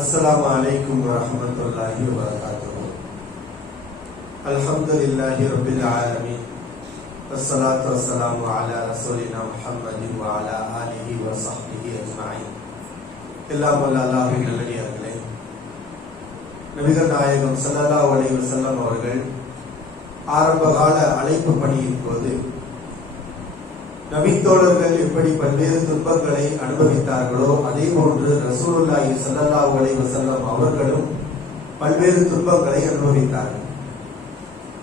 अस्सलामु अलैकुम वरहमतुल्लाहि वबरकातुहू। अल्हम्दुलिल्लाहि रब्बिल आलमीन वस्सलातु वस्सलामु अला रसूलिना मुहम्मदिन व अला आलिहि व ஸஹ்பிஹி அஜ்மஈன்। எல்லாம் வல்ல அல்லாஹ்வின் நல்லடியார்களே, நபிகள் நாயகம் ஸல்லல்லாஹு அலைஹி வஸல்லம் அவர்கள் ஆரம்பகால அழைப்பு பணியின் போது நபித்தோழர்கள் எப்படி பல்வேறு துன்பங்களை அனுபவித்தார்களோ அதே போன்று ரசூலுல்லாஹி ஸல்லல்லாஹு அலைஹி வஸல்லம் அவர்களும் பல்வேறு துன்பங்களை அனுபவித்தார்கள்.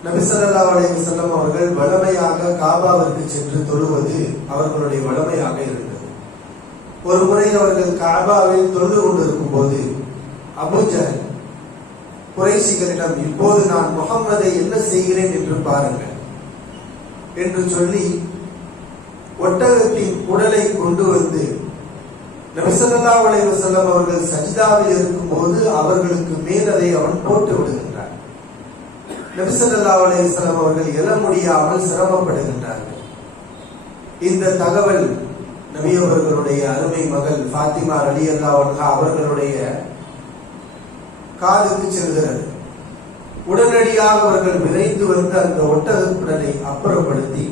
நபி ஸல்லல்லாஹு அலைஹி வஸல்லம் அவர்கள் வழமையாக காபாவிற்கு சென்று தொழுவது அவர்களுடைய வழமையாக இருந்தது. ஒரு முறை அவர்கள் காபாவில் தொழுது கொண்டிருக்கும் போது அபூ ஜஹல் குறைஷிகளிடம், இப்போது நான் முஹம்மதை என்ன செய்கிறேன் என்று பாருங்கள் என்று சொல்லி ஒட்டகத்தின் உடலை கொண்டு வந்து நபி ஸல்லல்லாஹு அலைஹி வஸல்லம் அவர்கள் சஜ்தாவில் இருக்கும் போது அவர்களுக்கு மேல் அதை அவன் போட்டு விடுகின்றான். நபி ஸல்லல்லாஹு அலைஹி வஸல்லம் அவர்கள் எழ முடியாமல் சிரமப்படுகின்றார்கள். இந்த தகவல் நபி அவர்களுடைய அருமை மகள் ஃபாத்திமா ரலியல்லாஹு அன்ஹா அவர்களுடைய காதுக்கு செல்கிறது. உடனடியாக அவர்கள் விரைந்து வந்து அந்த ஒட்டகத்துடனை அப்புறப்படுத்தி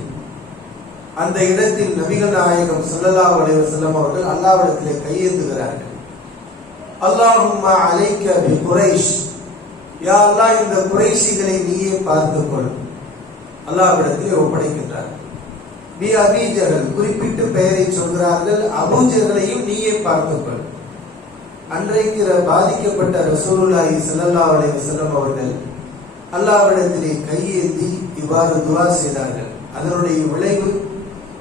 அந்த இடத்தில் நபிகள் நாயகம் ஸல்லல்லாஹு அலைஹி வஸல்லம் அவர்கள் அல்லாஹ்விடத்திலே கையேந்துகிறார்கள். அல்லாஹும்ம அலைக பி குரைஷ், யா அல்லாஹ் இந்த குறைஷிகளை நீயே பார்த்துக்கொள், அல்லாஹ்விடத்திலே ஒப்படைக்கின்றார்கள். பி அபீ ஜஹல், குறிப்பிட்டு பெயரை சொல்கிறார்கள், அபூ ஜஹலையும் நீயே பார்த்துக்கொள். அன்றைக்கு பாதிக்கப்பட்ட ரசூலுல்லாஹி ஸல்லல்லாஹு அலைஹி வஸல்லம் அவர்கள் அல்லாஹ்விடத்திலே கையேந்தி இவ்வாறு துஆ செய்தார்கள். அதனுடைய விளைவு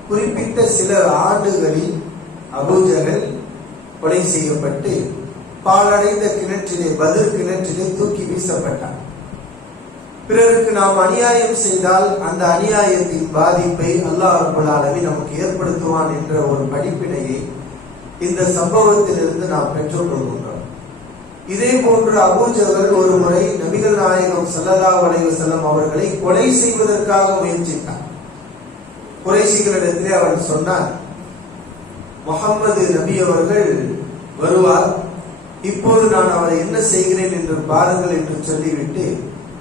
குறிப்பிட்ட சில ஆண்டுகளில் அபூ ஜஹல் கொலை செய்யப்பட்டு பாழடைந்த கிணற்றிலே, பத்ர் கிணற்றிலே தூக்கி வீசப்பட்டார். பிறருக்கு நாம் அநியாயம் செய்தால் அந்த அநியாயத்தின் பாதிப்பை அல்லாஹ் ரப்பல் ஆலமீன் நமக்கு ஏற்படுத்துவான் என்ற ஒரு படிப்பினையை இந்த சம்பவத்திலிருந்து நாம் பெற்றுக் கொள்கின்றோம். இதே போன்று அபூ ஜஹல் ஒரு முறை நபிகள் நாயகம் ஸல்லல்லாஹு அலைஹி வஸல்லம் அவர்களை கொலை செய்வதற்காக முயற்சித்தார். குறைஷிகளிடத்திலே அவன் சொன்னான், முஹம்மது நபி அவர்கள் வருவார், இப்போது நான் அவரை என்ன செய்கிறேன் என்று பாருங்கள் என்று சொல்லிவிட்டு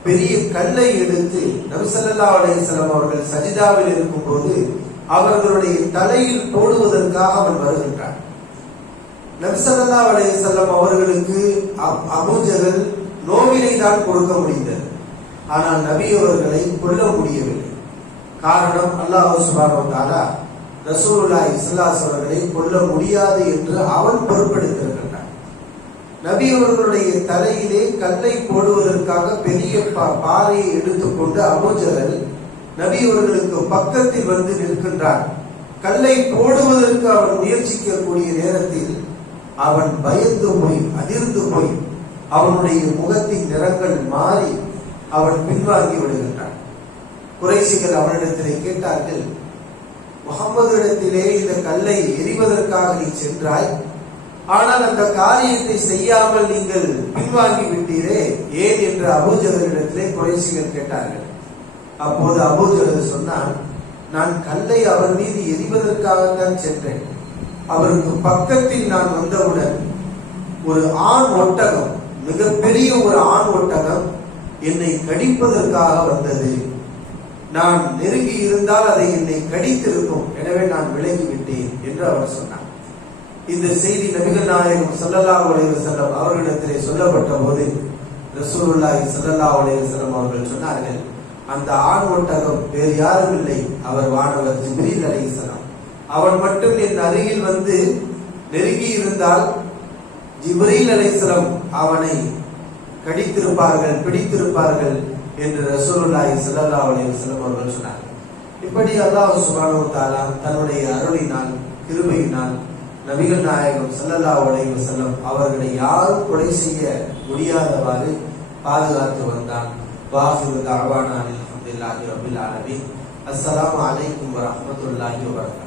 பெரிய கல்லை எடுத்து நபி ஸல்லல்லாஹு அலைஹி வஸல்லம் அவர்கள் சஜிதாவில் இருக்கும் போது அவர்களுடைய தலையில் போடுவதற்காக அவன் வருகின்றான். நபி ஸல்லல்லாஹு அலைஹி வஸல்லம் அவர்களுக்கு அபூ ஜஹல் நோவினை தான் கொடுக்க முடிந்தது, ஆனால் நபி அவர்களை கொல்ல முடியவில்லை. காரணம், அல்லாஹ் சுப்ஹானஹு வ தஆலா ரசூலுல்லாஹி ஸல்லல்லாஹு அலைஹி அவர்களை கொல்ல முடியாது என்று அவன் பொறுப்பெடுத்திருக்கிறான். நபி அவர்களுடைய தலையிலே கல்லை போடுவதற்காக பெரிய பாறையை எடுத்துக்கொண்டு அபூ ஜஹல் நபி அவர்களுக்கு பக்கத்தில் வந்து நிற்கின்றான். கல்லை போடுவதற்கு அவன் முயற்சிக்கக்கூடிய நேரத்தில் அவன் பயந்து போய், அதிர்ந்து போய், அவனுடைய முகத்தின் நிறங்கள் மாறி அவன் பின்வாங்கி விடுகின்றான். குறைஷிகள் அவனிடத்திலே கேட்டார்கள், முஹம்மது இடத்திலே இந்த கல்லை எறிவதற்காக நீ சென்றாய், ஆனால் அந்த காரியத்தை செய்யாமல் நீங்கள் பின்வாங்கி விட்டீரே, ஏன் என்று அபூ ஜஹலிடத்திலே குறைஷிகள் கேட்டார்கள். அப்போது அபூ ஜஹல் சொன்னான், நான் கல்லை அவர் மீது எறிவதற்காகத்தான் சென்றேன். அவருக்கு பக்கத்தில் நான் வந்தவுடன் ஒரு ஆண் ஒட்டகம், மிகப்பெரிய ஒரு ஆண் ஒட்டகம் என்னை கடிப்பதற்காக வந்தது. நான் நெருங்கி இருந்தால் அதை என்னை கடித்திருக்கும், எனவே நான் விலகி விட்டேன் என்று அவர் சொன்னார். இந்த செய்தி நபிகள் நாயகம் ஸல்லல்லாஹு அலைஹி வஸல்லம் அவர்களிடத்திலே சொல்லப்பட்ட போது ரசூலுல்லாஹி ஸல்லல்லாஹு அலைஹி வஸல்லம் அவர்கள் சொன்னார்கள், அந்த ஆண் ஒட்டகம் வேறு யாரும் இல்லை, அவர் வானவர் ஜிப்ரீல் அலைஹிஸ்ஸலாம். அவன் மட்டும் என் அருகில் வந்து நெருங்கி இருந்தால் ஜிப்ரீல் அலைஹிஸ்ஸலாம் அவனை கடித்திருப்பார்கள், பிடித்திருப்பார்கள் என்று ரசூலுல்லாஹி ஸல்லல்லாஹு அலைஹி வஸல்லம் அவர்கள் சொன்னார்கள். இப்படி அல்லாஹ் சுப்ஹானஹு வ தஆலா தன்னுடைய அருளினால், கிருபையினால் நபிகள் நாயகம் ஸல்லல்லாஹு அலைஹி வஸல்லம் அவர்களை யாரும் கொலை செய்ய முடியாதவாறு பாதுகாத்து வந்தான். வாஹிரு தஅவானா அல்ஹம்துலில்லாஹி ரப்பில் ஆலமீன். அஸ்ஸலாமு அலைக்கும் வரஹ்மத்துல்லாஹி வபரகாத்துஹு.